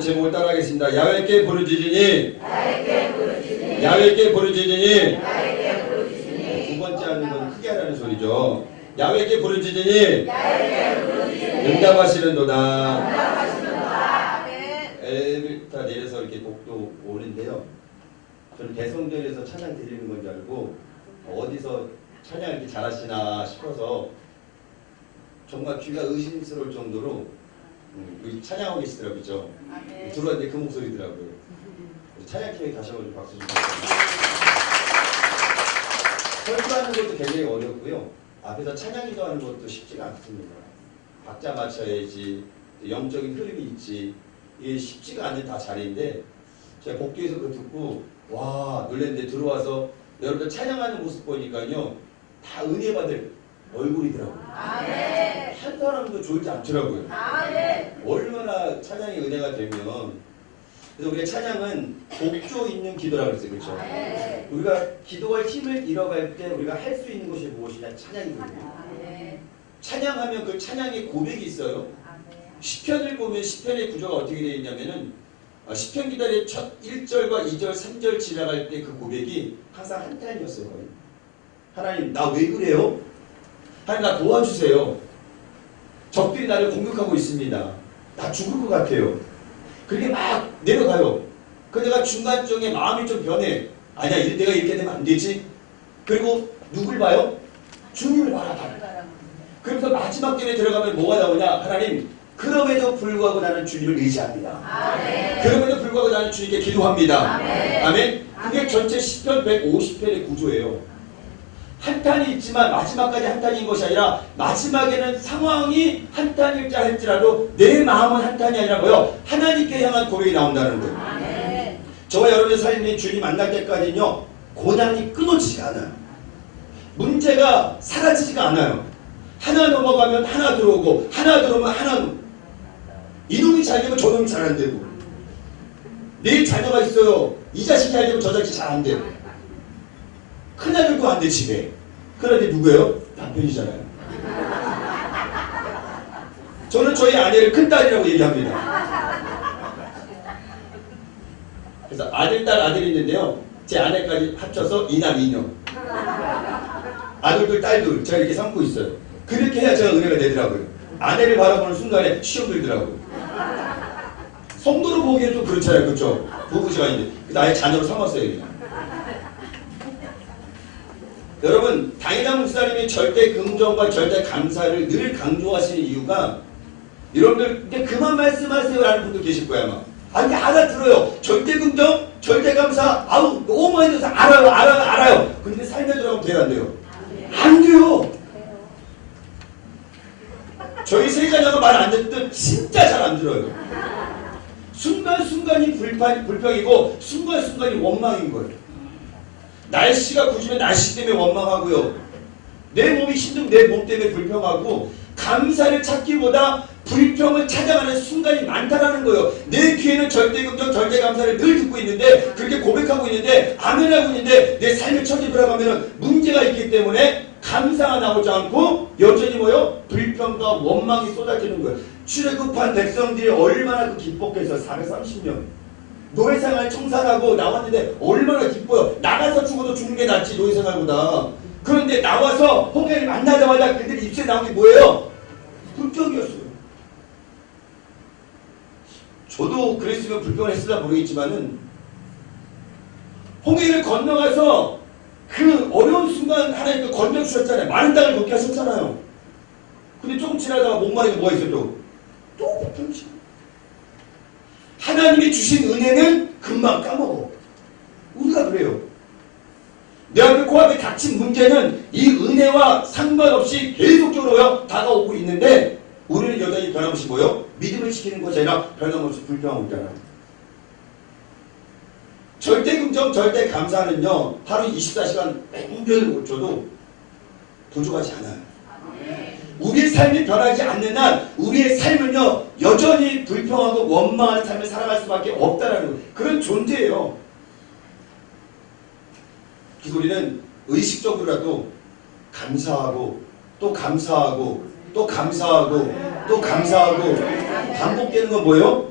제목을 따라하겠습니다. 야훼께 부르짖으니 야훼께 부르짖으니 두 번째 하는 건 크게 하라는 소리죠. 야훼께 부르짖으니 응답하시는도다. 엘리베이터 내려서 이렇게 복도 오는데요. 저는 대성전에서 찬양 드리는 건 줄 알고 어디서 찬양 이렇게 잘하시나 싶어서 정말 귀가 의심스러울 정도로 찬양하고 계시더라고요. 그죠? 들어왔는데 그 목소리더라고요. 찬양팀에 다시 한번 박수 좀 부탁드립니다. 설교하는 것도 굉장히 어렵고요. 앞에서 찬양 기도하는 것도 쉽지가 않습니다. 박자 맞춰야지, 영적인 흐름이 있지. 이게 쉽지가 않은 다 자리인데 제가 복도에서 그거 듣고 와 놀랐는데 들어와서 여러분들 찬양하는 모습 보니까요 다 은혜 받을 얼굴이더라고요. 한 사람도 졸지 않더라고요. 얼마나 찬양이 은혜가 되면. 그래서 우리가 찬양은 복조 있는 기도라고 그랬어요. 그렇죠? 우리가 기도할 힘을 잃어갈 때 우리가 할 수 있는 것이 무엇이냐? 찬양이거든요. 찬양하면 그 찬양의 고백이 있어요. 시편을 보면 시편의 구조가 어떻게 되어 있냐면은 시편 기도의 첫 1절과 2절, 3절 지나갈 때 그 고백이 항상 한탄이었어요. 하나님 나 왜 그래요? 하나님 나 도와주세요. 적들이 나를 공격하고 있습니다. 나 죽을 것 같아요. 그렇게 막 내려가요. 그런데 내가 중간중에 마음이 좀 변해. 아니야 내가 이렇게 되면 안 되지. 그리고 누굴 봐요? 주님을 바라봐요. 그래서 마지막 때에 들어가면 뭐가 나오냐? 하나님 그럼에도 불구하고 나는 주님을 의지합니다. 그럼에도 불구하고 나는 주님께 기도합니다. 아멘. 그게 전체 시편 150편의 구조예요. 한탄이 있지만 마지막까지 한탄인 것이 아니라 마지막에는 상황이 한탄일자 할지라도 내 마음은 한탄이 아니라 뭐요? 하나님께 향한 고백이 나온다는 거예요. 저와 여러분의 삶이 주님 만날 때까지는요 고난이 끊어지지가 않아요. 문제가 사라지지가 않아요. 하나 넘어가면 하나 들어오고 하나 들어오면 하나. 이놈이 잘 되면 저놈이 잘 안 되고 내 자녀가 있어요. 이 자식이 잘 되면 저 자식이 잘 안 돼요. 큰아들도 안 돼 집에. 그런데 누구예요? 남편이잖아요. 저는 저희 아내를 큰딸이라고 얘기합니다. 그래서 아들, 딸, 아들이 있는데요. 제 아내까지 합쳐서 이남 이녀. 아들들, 딸들 제가 이렇게 삼고 있어요. 그렇게 해야 제가 은혜가 되더라고요. 아내를 바라보는 순간에 시험 들더라고요. 성도로 보기에는 좀 그렇잖아요. 그렇죠? 부부시간인데. 그래서 아예 자녀로 삼았어요. 그냥. 여러분 당일남 목사님이 절대 긍정과 절대 감사를 늘 강조하시는 이유가 여러분들 이제 그만 말씀하세요 라는 분도 계실 거야 아마. 아니 알아들어요. 절대 긍정, 절대 감사 아우 너무 많이 들어서 알아요. 근데 삶에 들어가면 돼요 안 돼요? 안 돼요. 저희 세 자녀가 말 안 듣든 진짜 잘 안 들어요. 순간순간이 불평이고 순간순간이 원망인 거예요. 날씨가 굳으면 날씨 때문에 원망하고요. 내 몸이 힘들면 내 몸 때문에 불평하고 감사를 찾기보다 불평을 찾아가는 순간이 많다라는 거예요. 내 귀에는 절대 긍정, 절대 감사를 늘 듣고 있는데 그렇게 고백하고 있는데 아멘하고 있는데 내 삶의 처지 돌아가면 문제가 있기 때문에 감사가 나오지 않고 여전히 뭐요? 불평과 원망이 쏟아지는 거예요. 출애굽한 백성들이 얼마나 그 기뻤겠어요. 430년. 노예생활 청산하고 나왔는데 얼마나 기뻐요. 나가서 죽어도 죽는 게 낫지 노예생활보다. 그런데 나와서 홍해를 만나자마자 그들이 입술에 나온 게 뭐예요? 불평이었어요. 저도 그랬으면 불평을 했을까 모르겠지만은 홍해를 건너가서 그 어려운 순간 하나님께 건져주셨잖아요. 많은 땅을 걷게 하셨잖아요. 근데 조금 지나다가 목마르게 뭐가 있어요? 또 불평이죠. 하나님이 주신 은혜는 금방 까먹어. 우리가 그래요. 내 앞에 코앞에 닥친 문제는 이 은혜와 상관없이 계속적으로 다가오고 있는데 우리는 여전히 변함없이 뭐요? 믿음을 지키는 것이 아니라 변함없이 불평하고 있잖아요. 절대 긍정, 절대 감사는요. 하루 24시간 맹렬히 고쳐도 부족하지 않아요. 우리의 삶이 변하지 않는 한 우리의 삶은요 여전히 불평하고 원망하는 삶을 살아갈 수밖에 없다라는 그런 존재예요. 그래서 우리는 의식적으로라도 감사하고 또 감사하고 또 감사하고 또 감사하고 반복되는 건 뭐예요?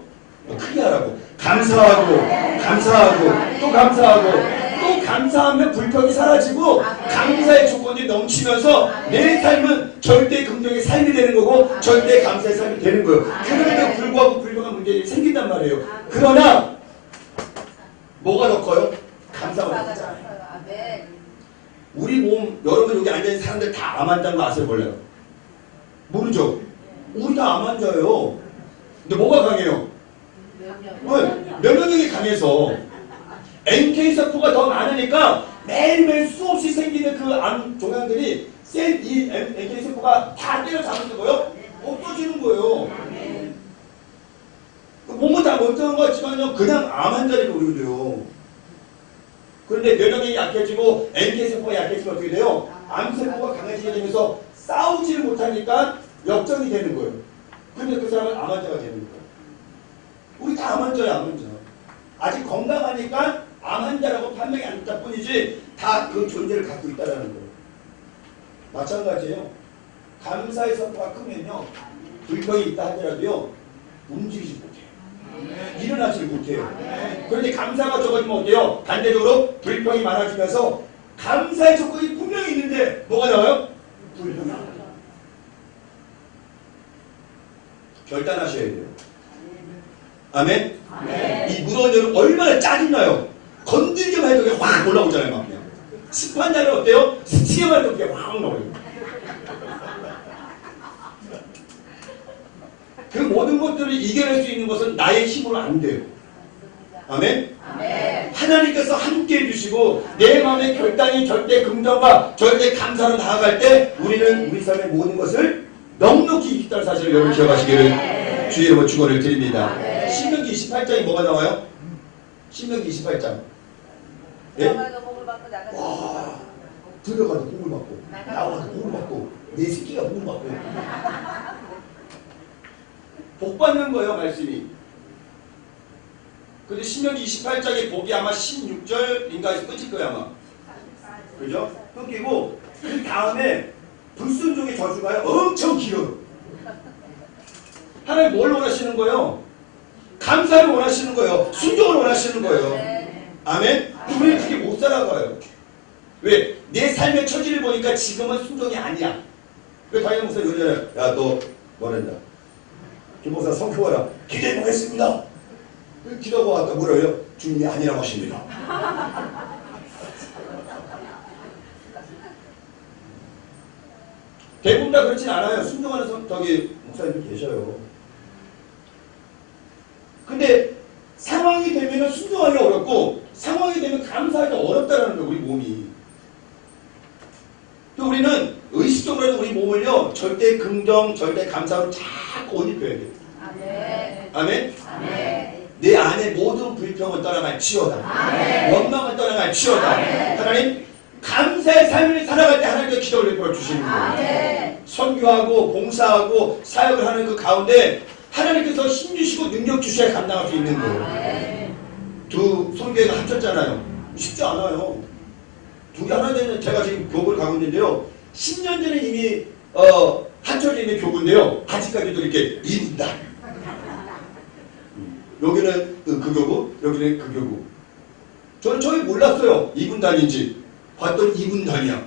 크게 하라고. 감사하고, 감사하고, 또 감사하고, 또 감사하면 불평이 사라지고 감사의 조건이 넘치면서 내 삶은 절대 긍정의 삶이 되는 거고 절대 감사의 삶이 되는 거예요. 그럼에도 불구하고 불평한 문제가 생긴단 말이에요. 그러나 뭐가 더 커요? 감사가 더 크잖아요. 우리 몸, 여러분 여기 앉아있는 사람들 다 암 환자인 거 아세요? 몰라요? 모르죠? 우리 다 암 환자예요. 근데 뭐가 강해요? 면역력이 강해서 NK세포가 더 많으니까 매일매일 수없이 생기는 그 암 종양들이 이 NK세포가 다 때려잡는 거예요? 없어지는 거예요. 몸은 다 멀쩡한 것 같지만요, 그냥 암 환자를 오게 돼요. 그런데 면역력이 약해지고 NK세포가 약해지면 어떻게 돼요? 암세포가 강해지게 되면서 싸우지를 못하니까 역전이 되는 거예요. 그런데 그 사람은 암 환자가 되는 거예요. 우리 다 암 환자야, 암 환자. 아직 건강하니까 암 환자라고 판명이 안 됐다 뿐이지 다 그 존재를 갖고 있다는 거예요. 마찬가지예요. 감사의 세포가 크면요, 불평이 있다 하더라도요, 움직이지 못해요. 일어나지를 못해요. 그런데 감사가 적어지면 어때요? 반대적으로 불평이 많아지면서 감사의 조건이 분명히 있는데 뭐가 나와요? 불평이 나와요. 결단하셔야 돼요. 아멘? 이 무더운 여름 얼마나 짜증나요? 건들기만 해도 그냥 확 올라오잖아요. 막 그냥. 습한 날은 어때요? 스치기만 해도 그냥 확 나와요. 그 모든 것들을 이겨낼 수 있는 것은 나의 힘으로 안 돼요. 아멘? 하나님께서 함께 해주시고 내 마음의 결단이 절대 긍정과 절대 감사로 나아갈 때 우리는 우리 삶의 모든 것을 넉넉히 이긴다는 사실을 여러분 기억하시기를 주의 이름으로 축원을 드립니다. 신명기 28장이 뭐가 나와요? 신명기 28장. 예? 와, 들어가도 공을 받고 나와도 공을 받고 내 새끼가 공을 받고 복 받는 거예요, 말씀이. 근데 신명기 28장의 복이 아마 16절인가에서 끊길 거예요, 아마. 그죠? 끊기고 그 다음에 불순종의 저주가 엄청 길어요. 하나님 뭘 원하시는 거예요? 감사를 원하시는 거예요. 순종을 원하시는 거예요. 아멘? 우리는 그게 못 살아가요. 왜? 내 삶의 처지를 보니까 지금은 순종이 아니야. 왜 다이어 목사 요즘에 야, 너 뭐란다. 김 목사 성표 봐라. 기도해보겠습니다. 기도하고 왔다 뭐래요? 주님이 아니라고 하십니다. 대부분 다 그렇진 않아요. 순종하는 목사님도 계셔요. 근데 상황이 되면 순종하기 어렵고 상황이 되면 감사하기 어렵다는 거예요. 우리 몸이. 또 우리는 의식적으로 우리 몸을요, 절대 긍정, 절대 감사로 자꾸 옷 입혀야 돼요. 아멘? 내 안에 모든 불평을 떠나갈 치워다. 원망을 떠나갈 치워다. 하나님, 감사의 삶을 살아갈 때 하나님께 기도를 베풀어 주시는 거예요. 선교하고 봉사하고 사역을 하는 그 가운데 하나님께서 힘 주시고 능력 주셔야 감당할 수 있는 거예요. 두 선교회가 합쳤잖아요. 쉽지 않아요. 둘이 하나 되는, 제가 지금 교구를 가고 있는데요. 10년 전에 이미 합쳐져 있는 교구인데요. 아직까지도 이렇게 2분단. 여기는 그 교구, 여기는 그 교구. 저는 처음에 몰랐어요. 2분단인지. 봤더니 2분단이야.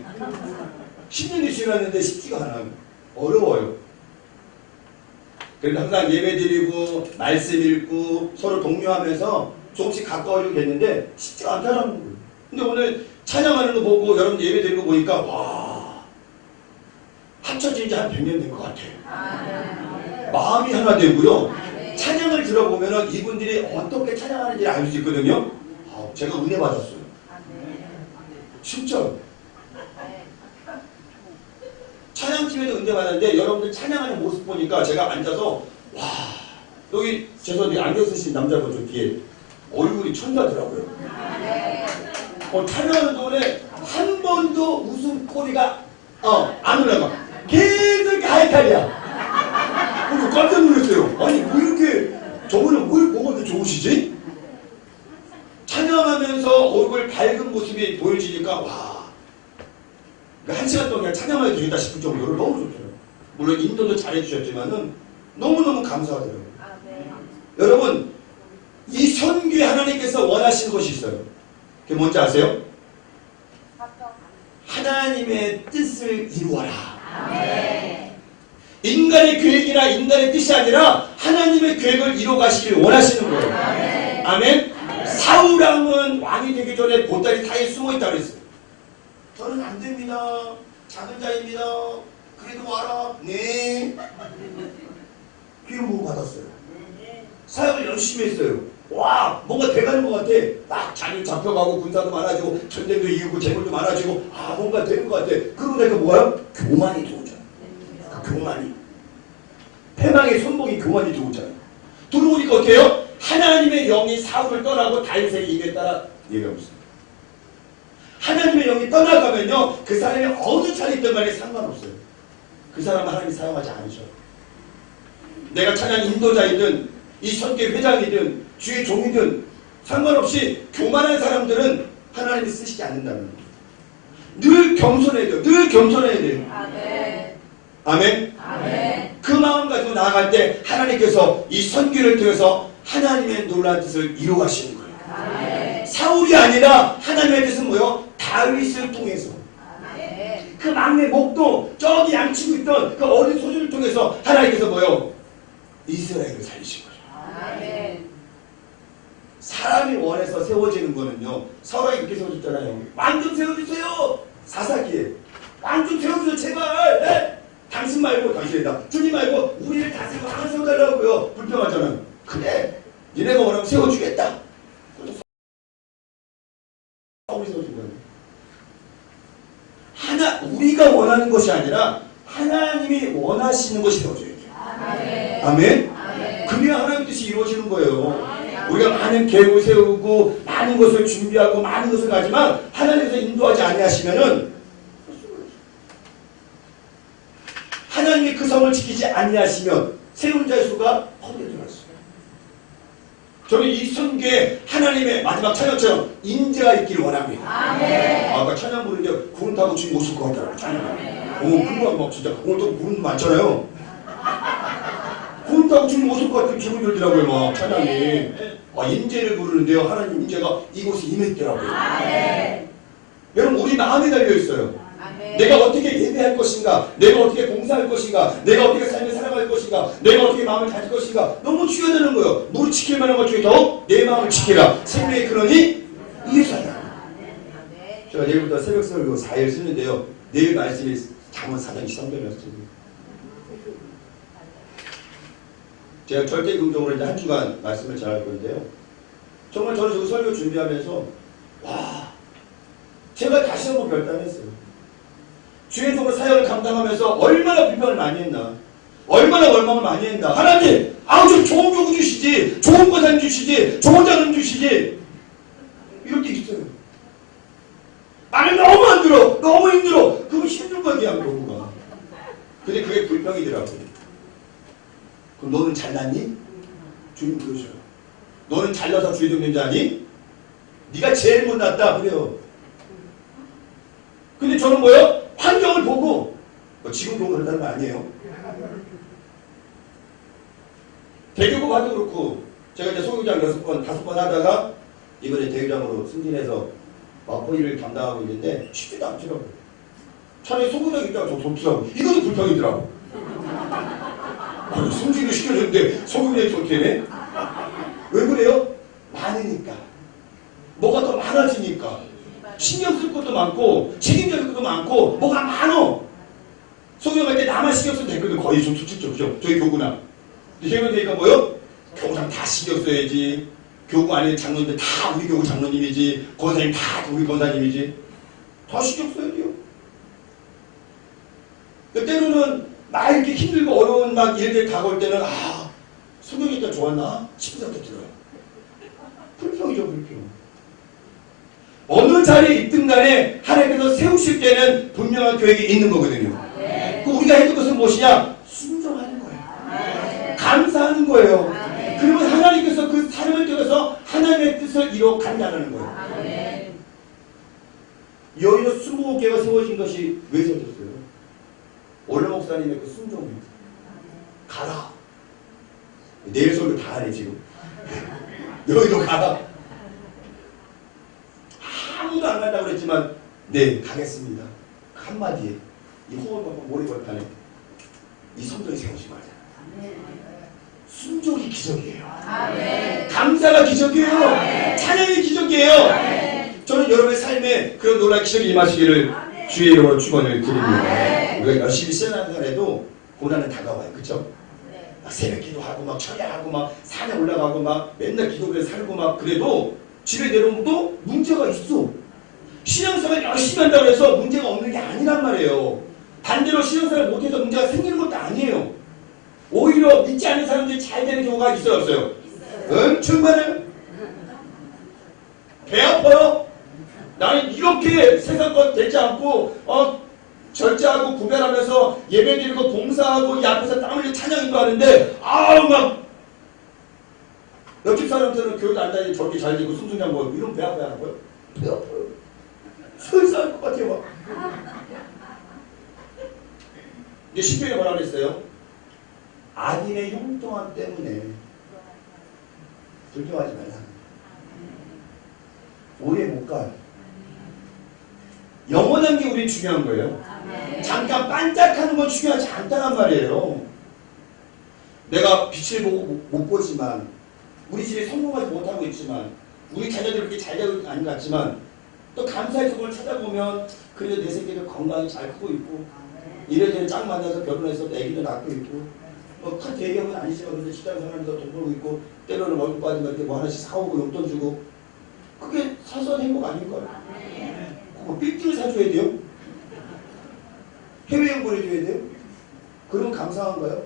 10년이 지났는데 쉽지가 않아요. 어려워요. 그래서 항상 예배 드리고 말씀 읽고 서로 독려하면서 조금씩 가까워지고 됐는데 쉽지가 않다는 거예요. 근데 오늘 찬양하는 거 보고 여러분 예배 드리고 보니까 와, 합쳐진 지 한 100년 된 것 같아요. 마음이 하나 되고요. 찬양을 들어보면 이분들이 어떻게 찬양하는지 알 수 있거든요. 제가 은혜 받았어요. 진짜. 찬양팀에도 은혜 받았는데 여러분들 찬양하는 모습 보니까 제가 앉아서 와, 여기 죄송한데 안경 쓰신 남자분 저 뒤에 얼굴이 천사더라고요. 찬양하는 동안에 한 번도 웃음소리가 안 올라가. 계속 하이탈이야. 깜짝 놀랐어요. 아니 왜 이렇게 저분은 뭐가 그렇게 좋으시지? 찬양하면서 얼굴 밝은 모습이 보여지니까 와, 한 시간 동안 그냥 찬양만 해도 되겠다 싶을 정도로 너무 좋더라고요. 물론 인도도 잘해주셨지만은 너무너무 감사하더라고요. 여러분, 주의 하나님께서 원하시는 것이 있어요. 그게 뭔지 아세요? 하나님의 뜻을 이루어라. 아멘. 인간의 계획이나 인간의 뜻이 아니라 하나님의 계획을 이루어가시길 원하시는 거예요. 아멘. 아멘. 사울왕은 왕이 되기 전에 보따리 사이에 숨어있다고 그랬어요. 저는 안 됩니다. 작은 자입니다. 그래도 와라. 네. 기름 받았어요. 사역을 열심히 했어요. 와, 뭔가 돼가는 것 같아. 막 자녀 잡혀가고 군사도 많아지고 전쟁도 이기고 재물도 많아지고 뭔가 되는 것 같아. 그러고 나니까 뭐야? 교만이 들어오잖아. 그 교만이. 패망의 손목이 교만이 들어오잖아요. 들어오니까 어떻게 해요? 하나님의 영이 사울을 떠나고 다윗에게 이겼다라 얘기하고 있어요. 하나님의 영이 떠나가면요, 그 사람이 어느 자리에 있든 간에 상관없어요. 그 사람은 하나님이 사용하지 않으셔요. 내가 찬양 인도자이든 이 선교 회장이든 주의 종이든 상관없이 교만한 사람들은 하나님이 쓰시지 않는다는 거예요. 늘 겸손해야 돼요. 늘 겸손해야 돼요. 아멘. 아멘. 아멘. 그 마음 가지고 나아갈 때 하나님께서 이 선교를 통해서 하나님의 놀라운 뜻을 이루어가시는 거예요. 아멘. 사울이 아니라 하나님의 뜻은 뭐요? 다윗을 통해서. 아멘. 그 막내 목동 저기 양치고 있던 그 어린 소주를 통해서 하나님께서 뭐요? 이스라엘을 살리신 거예요. 아멘. 사람이 원해서 세워지는 거는요, 사울이 그렇게 세워졌잖아요. 왕 좀 세워주세요. 사사기에 왕 좀 세워주세요 제발. 네? 당신 말고 당신이다. 주님 말고 우리를 다스리고 왕을 세워달라고요. 불평하잖아요. 그래, 니네가 원하면 세워주겠다. 사울이 세워준 거예요. 우리가 원하는 것이 아니라 하나님이 원하시는 것이 세워져야 돼요. 아멘. 아멘. 아멘. 그래야 하나님의 뜻이 이루어지는 거예요. 우리가 많은 계획을 세우고 많은 것을 준비하고 많은 것을 가지만 하나님께서 인도하지 아니하시면은 하나님이 그 성을 지키지 아니하시면 세운 자의 수가 헛되게 들어갔어요. 저는 이 선교에 하나님의 마지막 찬양처럼 인재가 있기를 원합니다. 아멘. 아까 찬양 부르는데 구름 타고 주님 오실 것 같더라고요. 찬양. 그런 막 진짜 오늘 또 구름 많잖아요. 구름 타고 주님 오실 것 같은 기분이 들더라고요. 막 찬양이. 인재를 부르는데요. 하나님 인재가 이곳에 임했더라고요. 아멘. 여러분 우리 마음에 달려있어요. 아멘. 내가 어떻게 예배할 것인가, 내가 어떻게 봉사할 것인가, 내가 어떻게 삶을 살아갈 것인가, 내가 어떻게 마음을 가질 것인가 너무 중요하다는 거예요. 무릇 지킬 만한 것 중에 더욱 내 마음을 지키라. 생명의 근원이 이에서 하라. 제가 내일부터 새벽 설교 4일 쓰는데요. 내일 말씀이 잠언 4장 13절이었어요. 제가 절대 긍정으로 이제 한 주간 말씀을 전할 건데요. 정말 저는 저 설교 준비하면서 제가 다시 한번 결단했어요. 주의 종으로 사역을 감당하면서 얼마나 불평을 많이 했나, 얼마나 원망을 많이 했나. 하나님, 좀 좋은 교구 주시지, 좋은 권사님 주시지, 좋은 장님 주시지. 이럴 때 있어요. 나는 너무 안 들어, 너무 힘들어. 그거 힘든 거야, 그냥 교구가. 근데 그게 불평이더라고요. 그럼 너는 잘났니? 주님 그러셔요. 너는 잘나서 주의 종 된 자니? 네가 제일 못났다 그래요. 근데 저는 뭐예요? 환경을 보고 지금 보고 그런다는 거 아니에요. 대교구 봐도 그렇고 제가 이제 소교장 6번, 5번 하다가 이번에 대교장으로 승진해서 마포 일을 담당하고 있는데 쉽지도 않더라고요. 차라리 소교장 있다가 저 좋더라고요. 이것도 불평이더라고. 승진을 시켜줬는데 소교장이 좋대네? 왜 그래요? 많으니까. 뭐가 더 많아지니까. 신경 쓸 것도 많고 책임져야 할 것도 많고 뭐가 많어. 소교할 때 나만 신경 쓰면 됐거든. 거의 좀 수치죠. 그죠? 저희 교구나. 근데 저희 되니까 뭐요? 교구장 다 신경 써야지. 교구 안에 장로님들 다 우리 교구 장로님이지. 권사님 다 우리 권사님이지. 다 신경 써야 돼요. 때로는 막 이렇게 힘들고 어려운 막 일들 다가올 때는 소경이 일단 좋았나 싶은 생각도 들어요. 불평이죠, 불평. 어느 자리에 있든 간에 하나님께서 세우실 때는 분명한 계획이 있는 거거든요. 그 우리가 해야 될 것은 무엇이냐? 순종하는 거예요. 감사하는 거예요. 그러면 하나님께서 그 사람을 통해서 하나님의 뜻을 이루어 간다는 거예요. 여의도 20개가 세워진 것이 왜 세워졌어요? 원로 목사님의 그 순종이에요. 가라. 내일 설교 다 하네 지금. 여의도 가라. 하지만 네 가겠습니다. 한마디에 이 호흡하고 모래벌판에 이 성전이 세워지고 하잖아요. 순종이 기적이에요. 감사가 기적이에요. 찬양이 기적이에요. 저는 여러분의 삶에 그런 놀라운 기적이 임하시기를 주의 이름으로 축원을 드립니다. 우리가 열심히 신앙생활 해도 고난은 다가와요. 그렇죠? 막 새벽 기도하고 막 철야하고 막 산에 올라가고 막 맨날 기도를 살고 막 그래도 집에 내려오면 또 문제가 있어. 신앙생활 열심히 한다고 해서 문제가 없는 게 아니란 말이에요. 반대로 신앙생활 못해서 문제가 생기는 것도 아니에요. 오히려 믿지 않는 사람들이 잘 되는 경우가 있어요, 없어요? 엄청 많아요. 배 아파요. 나는 이렇게 세상 것 되지 않고 절제하고 구별하면서 예배드리고 봉사하고 이 앞에서 땀 흘리고 찬양도 하는데 아우 막 옆집 사람들은 교회도 안 다니고 저렇게 잘 되고 승승장 보고 이런 배 아파야 하는 거예요? 배 아파요. 설사할 것 같아요. 막. 이게 신명이 뭐라 그랬어요? 악인의 흉통함 때문에 불평하지 말라. 오래 못 가요. 영원한 게 우리 중요한 거예요. 잠깐 반짝하는 건 중요하지 않다는 말이에요. 내가 빛을 보고 못 보지만 우리 집이 성공하지 못하고 있지만 우리 자녀들이 그렇게 잘 되고 아닌 것 같지만 또 감사의 속을 찾아보면 그래도 내 새끼들 건강히 잘 크고 있고 이래저래 짝 만나서 결혼해서 애기도 낳고 있고 큰 대기업은 아니지만 그래도 직장생활에서 돈 벌고 있고 때로는 월급 받으면 이렇게 뭐 하나씩 사오고 용돈 주고 그게 사소한 행복 아닐까요? 그거 빌딩을 사줘야 돼요? 해외여행 보내줘야 돼요? 그러면 감사한가요?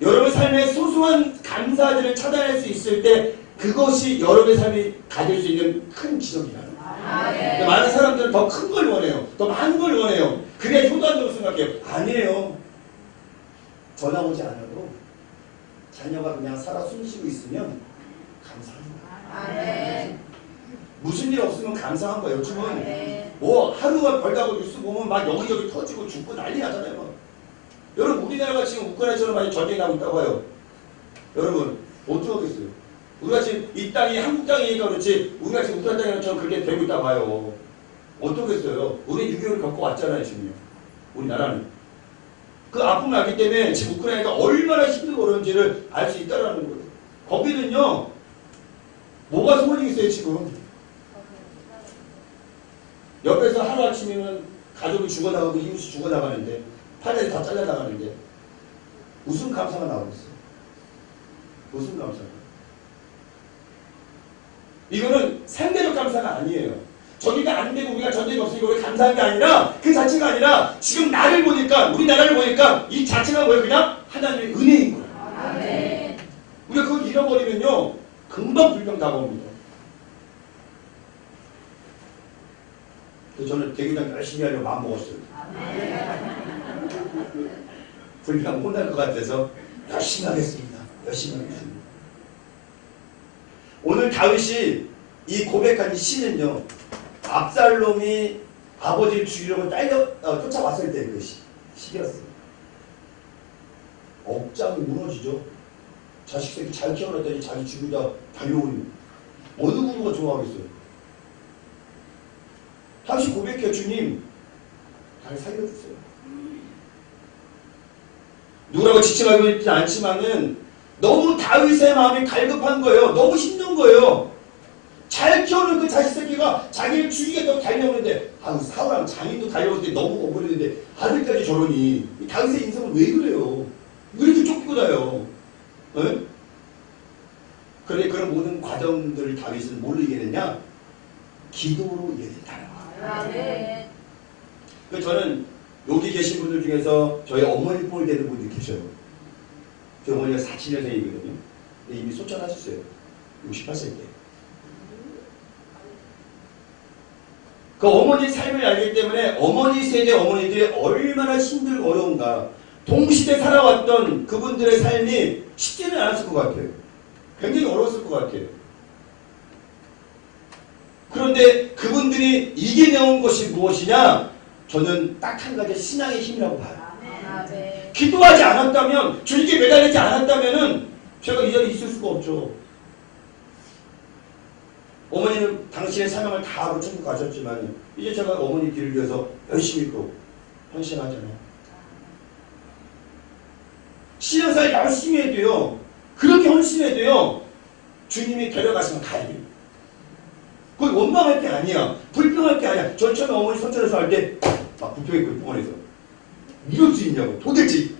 여러분 삶의 소소한 감사들을 찾아낼 수 있을 때 그것이 여러분의 삶이 가질 수 있는 큰 기적이라는 거예요. 많은 사람들은 더 큰 걸 원해요. 더 많은 걸 원해요. 그게 효도한다고 생각해요. 아니에요. 전화 오지 않아도 자녀가 그냥 살아 숨쉬고 있으면 감사합니다. 무슨 일 없으면 감사한 거예요. 요즘은 뭐 하루가 벌다고 뉴스 보면 막 여기저기 터지고 죽고 난리 나잖아요. 막. 여러분 우리나라가 지금 우크라이나처럼 많이 전쟁이 나고 있다고 해요. 여러분 어쩌겠어요? 우리가 지금 이 땅이 한국 땅이니까 그렇지 우리가 지금 우크라이나 땅처럼 그렇게 되고 있다고 봐요. 어쩌겠어요? 우리 6.25를 겪어왔잖아요. 지금요. 우리나라는. 그 아픔을 알기 때문에 지금 우크라이나가 얼마나 힘들고 어려운지를 알 수 있다는 거예요. 거기는요. 뭐가 소문이 있어요 지금. 옆에서 하루아침이면 가족이 죽어나가고 이웃이 죽어나가는데 팔다리 다 잘려나가는데 무슨 감사가 나오겠어요? 무슨 감사가? 이거는 상대적 감사가 아니에요. 저기가 안 되고 우리가 전쟁이 없으니까 우리 감사한 게 아니라 그 자체가 아니라 지금 나를 보니까 우리나라를 보니까 이 자체가 뭐예요? 그냥 하나님의 은혜인 거예요. 우리가 그걸 잃어버리면요 금방 불평 다가옵니다. 그래서 저는 대기장 열심히 하려고 마음먹었어요. 불평 혼날 것 같아서 열심히 하겠습니다. 열심히 하겠습니다. 오늘 다윗이 이 고백한 이 시는요. 압살롬이 아버지를 죽이려고 쫓아왔을 때 그 시기였어요. 억장이 무너지죠. 자식 새끼 잘 키워놨더니 자기 죽이다 달려오니 어느 부부가 좋아하겠어요. 다윗이 고백해 주님 날 살려주세요. 누구라고 지칭하고 있지 않지만은 너무 다윗의 마음이 갈급한 거예요. 너무 힘든 거예요. 잘 키우는 그 자식 새끼가 자기를 죽이겠다고 달려오는데 사울랑 장인도 달려올 때 너무 억울했는데 아들까지 저러니 다윗의 인생은 왜 그래요? 왜 이렇게 쫓기고 다요? 네? 그런데 그런 모든 과정들을 다윗은 뭘로 이겨냈냐? 기도로 이겨냈다는 거예요. 그래서 저는 여기 계신 분들 중에서 저희 어머니 꼴 되는 분들이 계셔요. 저희 어머니가 47년생이거든요. 근데 이미 소천하셨어요. 68세 때. 그 어머니 삶을 알기 때문에 어머니 세대 어머니들이 얼마나 힘들고 어려운가. 동시대 살아왔던 그분들의 삶이 쉽지는 않았을 것 같아요. 굉장히 어려웠을 것 같아요. 그런데 그분들이 이겨내온 것이 무엇이냐? 저는 딱 한 가지 신앙의 힘이라고 봐요. 기도하지 않았다면, 주님께 매달리지 않았다면 제가 이 자리에 있을 수가 없죠. 어머니는 당신의 사명을 다 하고 천국 가셨지만 이제 제가 어머니 길을 위해서 열심히 또 헌신하잖아요. 신앙생활 열심히 해도요. 그렇게 헌신해도요. 주님이 데려가시면 가야 돼요. 그건 원망할 게 아니야. 불평할 게 아니야. 전 처음에 어머니 손절해서 할 때 막 불평했거든요. 병원에서. 이럴 수 있냐고. 도대체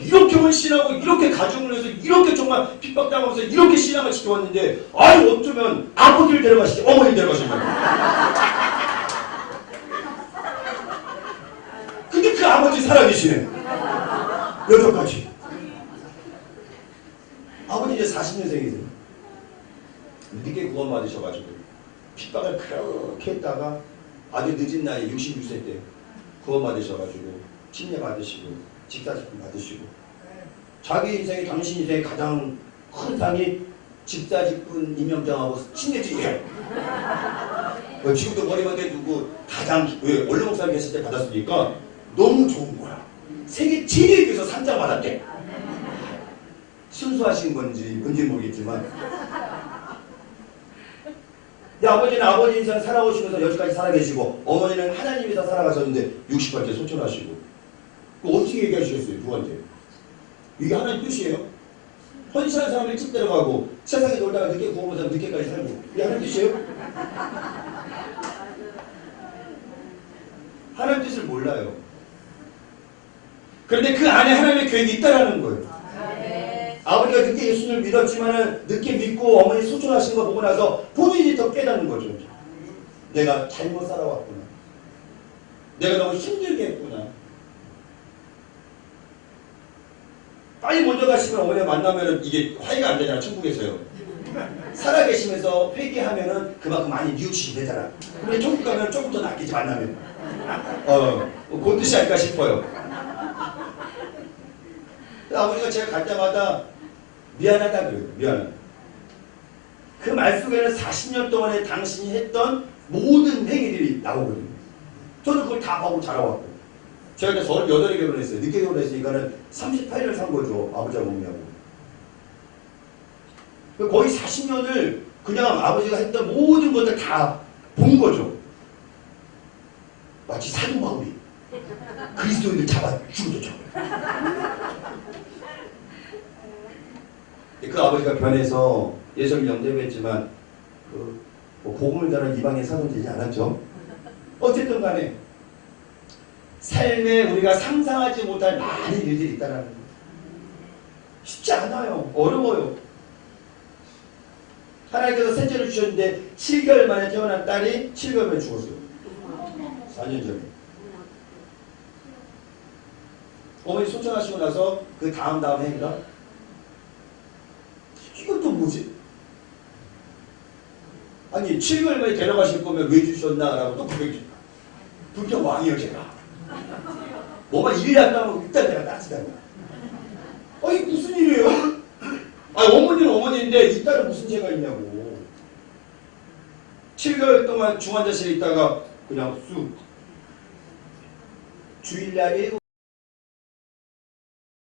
이렇게 헌신하고 이렇게 가정을 해서 이렇게 정말 핍박당하면서 이렇게 신앙을 지켜왔는데 아유 어쩌면 아버지를 데려가시지 어머니를 데려가신 거예요. 근데 그 아버지 살아계시네. 여전까지. 아버지 이제 40년생이세요. 늦게 구원받으셔가지고 핍박을 그렇게 했다가 아주 늦은 나이에 66세 때 구원받으셔가지고 침례 받으시고 집사직분 받으시고 자기 인생에 당신 인생의 가장 큰 상이 집사직분 임명장하고 침례직이에요. 지금도 머리만 대두고 가장 원로 목사님 계실 때 받았으니까 너무 좋은 거야. 세계 제일 위해서 상장 받았대. 순수하신 건지 뭔지 모르겠지만 아버지는 아버지 인생 살아오시면서 여기까지 살아계시고 어머니는 하나님에서 살아가셨는데 68세 소천하시고 어떻게 얘기하시겠어요? 누구한테? 이게 하나님 뜻이에요? 헌신한 사람 일찍 데려가고 세상에 놀다가 늦게 구원받은 사람 늦게까지 살고 이게 하나님 뜻이에요? 하나님 뜻을 몰라요. 그런데 그 안에 하나님의 계획이 있다라는 거예요. 아버지가 늦게 예수님을 믿었지만 늦게 믿고 어머니 소천하신 거 보고 나서 본인이 더 깨닫는 거죠. 내가 잘못 살아왔구나. 내가 너무 힘들게 했구나. 빨리 먼저 가시면 어머니가 만나면 이게 화해가 안 되잖아. 천국에서요. 살아계시면서 회개하면은 그만큼 많이 뉘우치게 되잖아. 근데 천국 가면 조금 더 낫겠지 만나면. 그 뜻이 아닐까 싶어요. 아버지가 제가 갈 때마다 미안하다 그래요. 미안하다. 그 말 속에는 40년 동안에 당신이 했던 모든 행위들이 나오거든요. 저는 그걸 다 보고 자라왔고. 제가 이제 38에 결혼했어요. 늦게 결혼했으니까는 38년을 산 거죠. 아버지와 어머니하고. 거의 40년을 그냥 아버지가 했던 모든 것들 다 본 거죠. 마치 사도 바울이 그리스도인을 잡아 죽여줬죠. 그 아버지가 변해서 예수를 영접했지만 복음을 전한 이방인 사도 되지 않았죠. 어쨌든 간에 삶에 우리가 상상하지 못할 많은 일들이 있다는 거예요. 쉽지 않아요. 어려워요. 하나님께서 셋째를 주셨는데 7개월 만에 태어난 딸이 7개월 만에 죽었어요. 4년 전에. 어머니 소천하시고 나서 그 다음 해인가? 이건 또 뭐지? 아니 7개월 만에 데려가실 거면 왜 주셨나라고 또 불평 왕이에요 제가. 뭐가 일이 안 나면 일단 내가 따지잖아. 아니 무슨 일이에요? 아니 어머니는 어머니인데 이 딸은 무슨 죄가 있냐고. 7개월 동안 중환자실에 있다가 그냥 쑥 주일날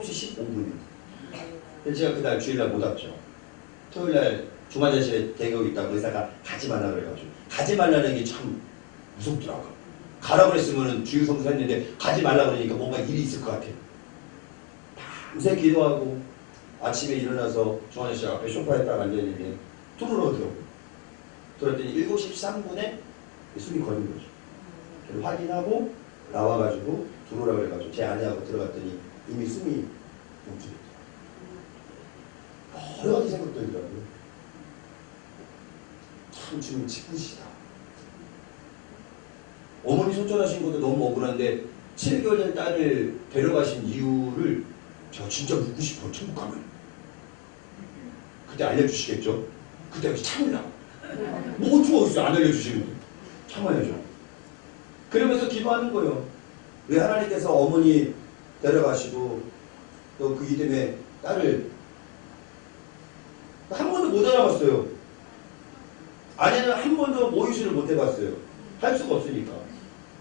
7시 15분에 제가 그날 주일날 못 왔죠. 토요일날 중환자실에 대기하고 있다고 의사가 가지 말라 그래가지고 가지 말라는 게 참 무섭더라고요. 가라 그랬으면 주유성사 했는데 가지 말라 그러니까 뭔가 일이 있을 것 같아요. 밤새 기도하고 아침에 일어나서 중환자실 앞에 소파에 딱 앉아있는데 들어오더라고요. 들었더니 7시 13분에 숨이 걸린 거죠. 그래서 확인하고 나와가지고 들어오라 그래가지고 제 아내하고 들어갔더니 이미 숨이 멈추겠죠. 여러 가지 생각 들더라고요. 참 주님 기쁘시다. 어머니 소천하신 것도 너무 억울한데 7개월 된 딸을 데려가신 이유를 제가 진짜 묻고 싶어요. 천국 가면. 그때 알려주시겠죠? 그때 참으라고. 뭐 어떻게 어딨어요? 안 알려주시는데. 참아야죠. 그러면서 기도하는 거예요. 왜 하나님께서 어머니 데려가시고 또 그 이듬해 딸을 한 번도 못 알아봤어요. 아내는 한 번도 모유수를 못 해봤어요. 할 수가 없으니까.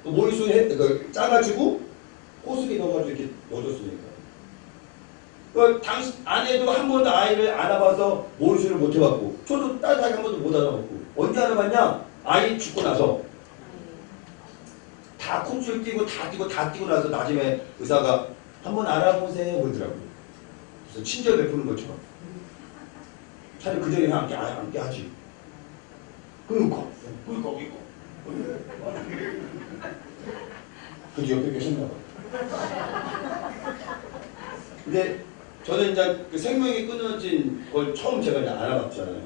모유수 짜가지고 호수기 넣어가지고 이렇게 넣어줬으니까. 그 당신 아내도 한 번도 아이를 안아봐서 모르쇠를 못 해봤고 저도 따뜻하게 한 번도 못 안아봤고 언제 알아봤냐? 아이 죽고 나서 다 콩술 뛰고 다 뛰고 나서 나중에 의사가 한번 알아보세요 그러더라고요. 그래서 친절 베푸는 것처럼 차라리 그 전에 함께 하지. 그러니까 거기 있고 그 옆에 계셨나 봐. 근데 저는 이제 그 생명이 끊어진 걸 처음 제가 이제 알아봤잖아요.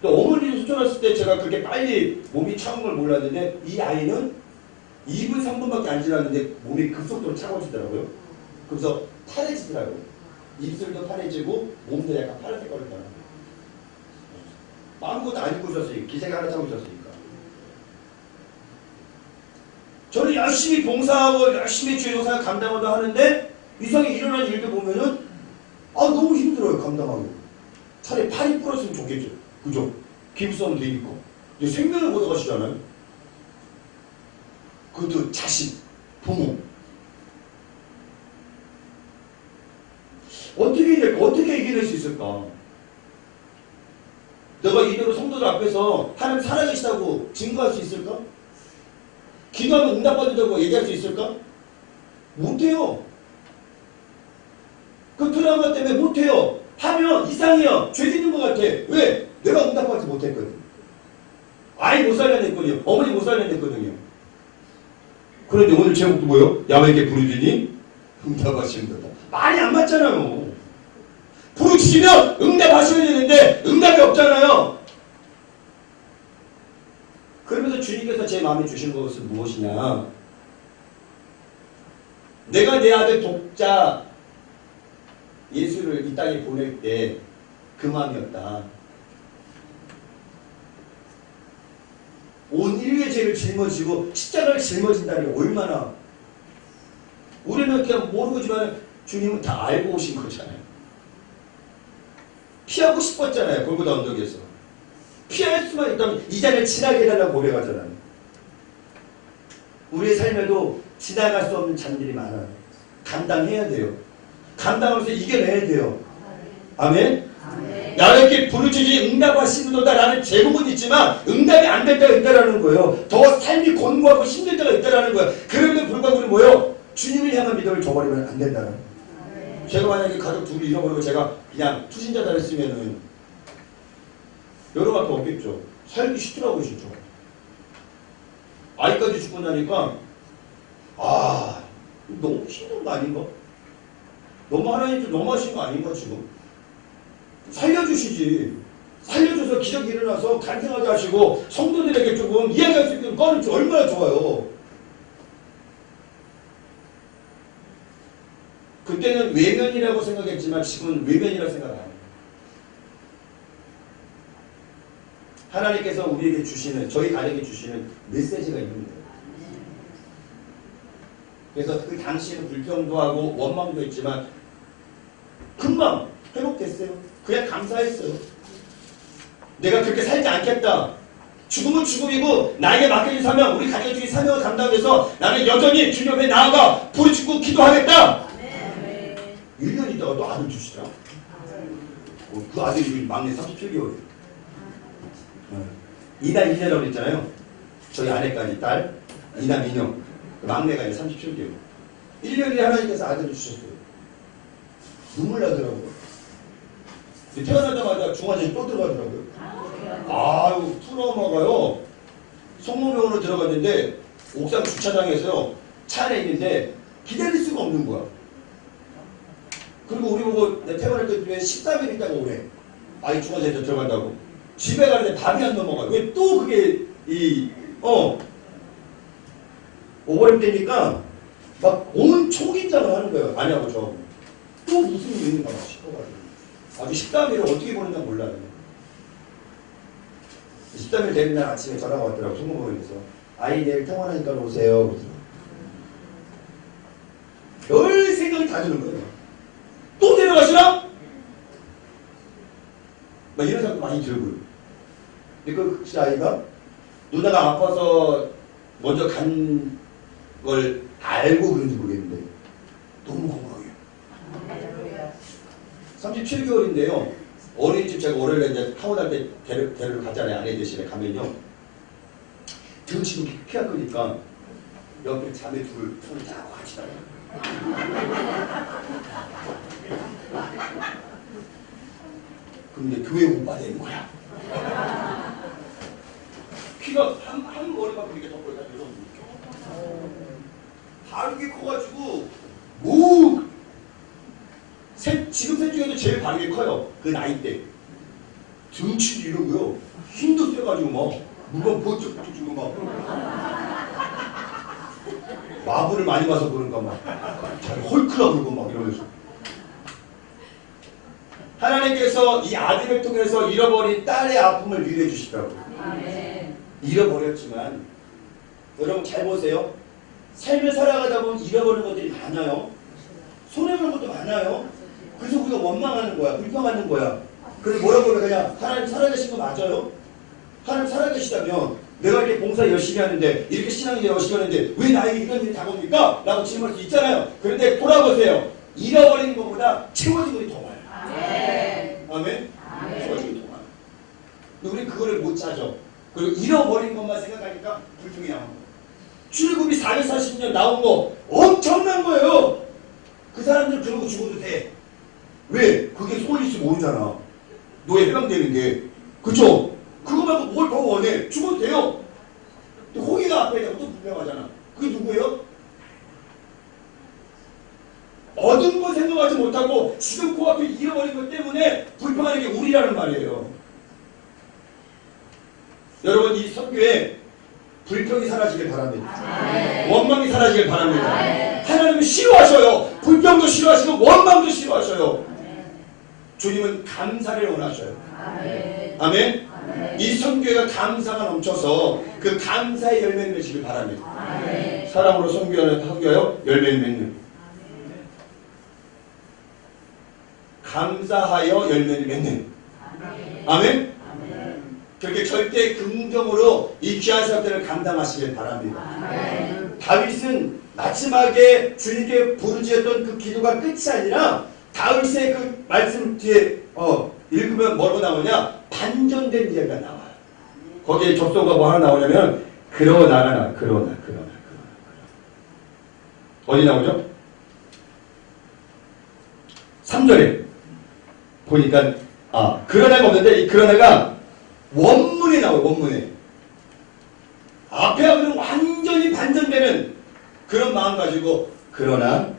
근데 어머니도 수술했을 때 제가 그렇게 빨리 몸이 차가운 걸 몰랐는데 이 아이는 2분 3분밖에 안 지났는데 몸이 급속도로 차가워지더라고요. 그래서 파래지더라고요. 입술도 파래지고 몸도 약간 파란색 거렸잖아요. 아무것도 안 입고 있었으니까 기생이 하나 차고 있었으니까. 저는 열심히 봉사하고 열심히 주의봉사 감당하다 하는데 이상이 일어나는 일도 보면은 너무 힘들어요 감당하기. 차라리 팔이 부러졌으면 좋겠죠. 그죠? 기부싸움 되니까. 근데 생명을 걷어가시잖아요. 그것도 자식, 부모. 어떻게 이겨낼 수 있을까? 내가 이대로 성도들 앞에서 하나님 살아계시다고 증거할 수 있을까? 기도하면 응답받는다고 얘기할 수 있을까? 못해요. 그 트라우마 때문에 못해요. 하면 이상해요. 죄 짓는 것 같아. 왜? 내가 응답받지 못했거든. 아이 못 살려냈거든요. 어머니 못 살려냈거든요. 그런데 오늘 제목도 뭐예요? 야외에게 부르짖으니 응답하시는 거다. 말이 안 맞잖아요. 부르짖으면 응답하셔야 되는데 응답이 없잖아요. 그러면서 주님께서 제 마음에 주신 것은 무엇이냐? 내가 내 아들 독자 예수를 이 땅에 보낼 때 그 마음이었다. 온 인류의 죄를 짊어지고 십자가를 짊어진다는 게 얼마나 우리는 그냥 모르지만 주님은 다 알고 오신 거잖아요. 피하고 싶었잖아요. 골고다 언덕에서. 피할 수만 있다면 이 자리를 지나게 해달라고 고백하잖아요. 우리의 삶에도 지나갈 수 없는 잔들이 많아요. 감당해야 돼요. 감당하면서 이겨내야 돼요. 아멘? 나에게 부르짖으니 응답하시는도다라는 제목은 있지만 응답이 안 될 때가 있다라는 거예요. 더 삶이 곤고하고 힘들 때가 있다라는 거예요. 그런데 불구하고 우리는 뭐예요? 주님을 향한 믿음을 저버리면 안 된다는 거예요. 제가 만약에 가족 둘이 잃어버리고 제가 그냥 투신자다 했으면은 여러 가지 없겠죠. 살기 싫더라고요, 진짜. 아이까지 죽고 나니까 너무 힘든 거 아닌가? 너무 하나님 좀 너무하신 거 아닌가 지금? 살려주시지. 살려줘서 기적이 일어나서 간증하게 하시고 성도들에게 조금 이야기할 수 있는 거는 얼마나 좋아요. 그때는 외면이라고 생각했지만 지금은 외면이라고 생각 안 해요. 하나님께서 우리에게 주시는, 저희 가족에게 주시는 메시지가 있는 거예요. 그래서 그 당시에는 불평도 하고 원망도 했지만 금방 회복됐어요. 그냥 감사했어요. 내가 그렇게 살지 않겠다. 죽음은 죽음이고 나에게 맡겨진 사명, 우리 가족 중에 사명을 감당해서 나는 여전히 주님 앞에 나아가 부르짖고 기도하겠다. 1년 있다가 또 아들 주시더라. 그 아들이 막내 37개월이에요. 이남 2녀라고 그랬잖아요. 저희 아내까지 딸, 이남 2녀. 막내가 이제 37개월. 1년에 하나님께서 아들을 주셨어요. 눈물 나더라고요. 태어나자마자 중화장에 또 들어가더라고요. 아유, 트라우마가요. 성모병원으로 들어갔는데 옥상 주차장에서요. 차 안에 있는데 기다릴 수가 없는 거야. 그리고 우리 보고 태어날 때쯤에 13일 있다가 오래. 아이 중화장에서 들어간다고. 집에 가는데 밥이 안 넘어가요. 왜 또 그게 오버랩 되니까 막 온 초긴장을 하는 거예요. 아내하고 저. 또 무슨 일이 있는가 막 싶어가지고. 아주 13일을 어떻게 보는지 몰라요. 13일 되는 날 아침에 전화가 왔더라고. 성모병원에서. 아이 내일 퇴원하니까 오세요. 별 생각이 다 드는 거예요. 또 데려가시나? 막 이런 생각도 많이 들고요. 근데 그 아이가 누나가 아파서 먼저 간 걸 알고 그런지 모르겠는데 너무 건강해요. 37개월인데요. 어린이집 제가 월요일에 이제 타고날 때 데리러 가잖아요. 아내 대신에 가면요. 등치고 키가 크니까 옆에 자매 둘을 손을 잡고 같이 다녀요. 근데 교회 오빠 되는 거야. 키가 한 머리만큼 이렇게 덮고 있다 이러고 바르게 커가지고 지금 셋 중에도 제일 바르게 커요. 그 나이 때 등치도 이러고요. 힘도 세가지고 막 물건 번쩍 주고 막 마블을 많이 봐서 그런가 막 자기 헐크라 그러고 막 이러면서 하나님께서 이 아들을 통해서 잃어버린 딸의 아픔을 위로해 주시더라고요. 잃어버렸지만 여러분 잘 보세요. 삶을 살아가다 보면 잃어버리는 것들이 많아요. 손해보는 것도 많아요. 그래서 우리가 원망하는 거야. 불평하는 거야. 그래서 뭐라고 그러냐. 하나님 살아계신 거 맞아요. 하나님 살아계시다면 내가 이렇게 봉사 열심히 하는데 이렇게 신앙이 열심히 하는데 왜 나에게 이런 일이 다가옵니까? 라고 질문할 수 있잖아요. 그런데 돌아보세요. 잃어버린 것보다 채워진 것이 더 많아요. 아멘? 채워진 것이 더 많아요. 우리 그거를 못 찾아. 그리고 잃어버린 것만 생각하니까 불평이 나온 거예요. 출애굽이 440년 나온 거 엄청난 거예요. 그 사람들 그러고 죽어도 돼. 왜? 그게 소원일지 모르잖아. 너에 해당되는 게. 그쵸? 그거 말고 뭘 더 원해? 죽어도 돼요. 근데 호기가 앞에 있다고 또 불평하잖아. 그게 누구예요? 얻은 거 생각하지 못하고 지금 그 앞에 잃어버린 것 때문에 불평하는 게 우리라는 말이에요. 여러분 이 선교에 불평이 사라지길 바랍니다. 원망이 사라지길 바랍니다. 하나님은 싫어하셔요. 불평도 싫어하시고 원망도 싫어하셔요. 주님은 감사를 원하셔요. 아멘. 이 선교회가 감사가 넘쳐서 그 감사의 열매를 맺기를 바랍니다. 사랑으로 선교하여 열매를 맺는. 감사하여 열매를 맺는. 아멘. 그렇게 절대 긍정으로 이 귀한 사역들을 감당하시길 바랍니다. 다윗은 마지막에 주님께 부르짖었던 그 기도가 끝이 아니라 다윗의 그 말씀 뒤에 읽으면 뭐라고 나오냐? 반전된 이야기가 나와요. 거기에 접속어가 뭐 하나 나오냐면 그러나 어디 나오죠? 3절에 보니까 그러나가 없는데 이 그러나가 원문에 나와요. 원문에 앞에 하고는 완전히 반전되는 그런 마음 가지고 그러나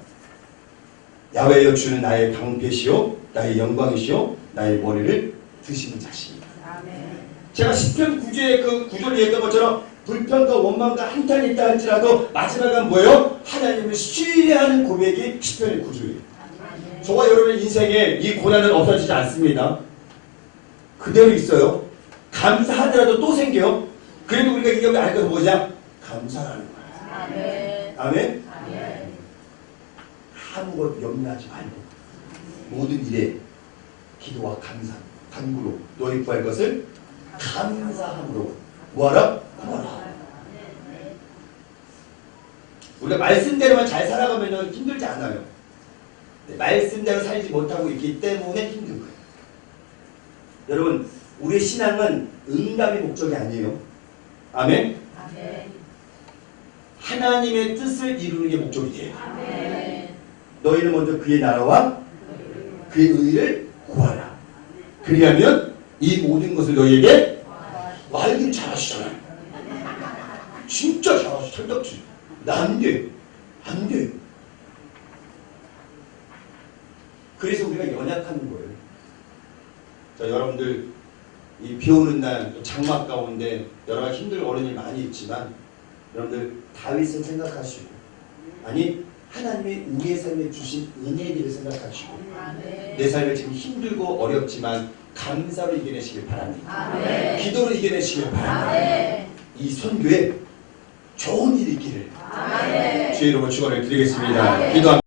야훼여 주는 나의 방패시요 나의 영광이시요 나의 머리를 드시는 자신이다. 제가 10편 9주의 그 구절을 얘기했던 것처럼 불평과 원망과 한탄이 있다 할지라도 마지막은 뭐예요? 하나님을 신뢰하는 고백이 10편의 9주예요. 저와 여러분의 인생에 이 고난은 없어지지 않습니다. 그대로 있어요. 감사하더라도 또 생겨요. 그래도 우리가 이게 알 것은 뭐냐? 감사라는 거예요. 아멘? 아무것도 염려하지 말고 모든 일에 기도와 감사, 간구로 너희 구할 것을 감사함으로 뭐하라? 구하라. 우리가 말씀대로만 잘 살아가면 힘들지 않아요. 말씀대로 살지 못하고 있기 때문에 힘든 거예요. 여러분 우리의 신앙은 응답의 목적이 아니에요. 아멘? 하나님의 뜻을 이루는 게 목적이에요. 너희는 먼저 그의 나라와 그의 의를 구하라. 그리하면 이 모든 것을 너희에게 말기를 잘하시잖아요. 진짜 잘하시. 철덕지. 나 안 돼. 안 돼. 그래서 우리가 연약한 거예요. 자, 여러분들 이 비 오는 날 장막 가운데 여러 가지 힘들 어려운 일이 많이 있지만 여러분들 다윗을 생각하시고 아니 하나님이 우리의 삶에 주신 은혜들을 생각하시고 내 삶에 지금 힘들고 어렵지만 감사로 이겨내시길 바랍니다. 기도로 이겨내시길 바랍니다. 이 선교에 좋은 일이 있기를 주의 이름으로 축원을 드리겠습니다. 기도합니다.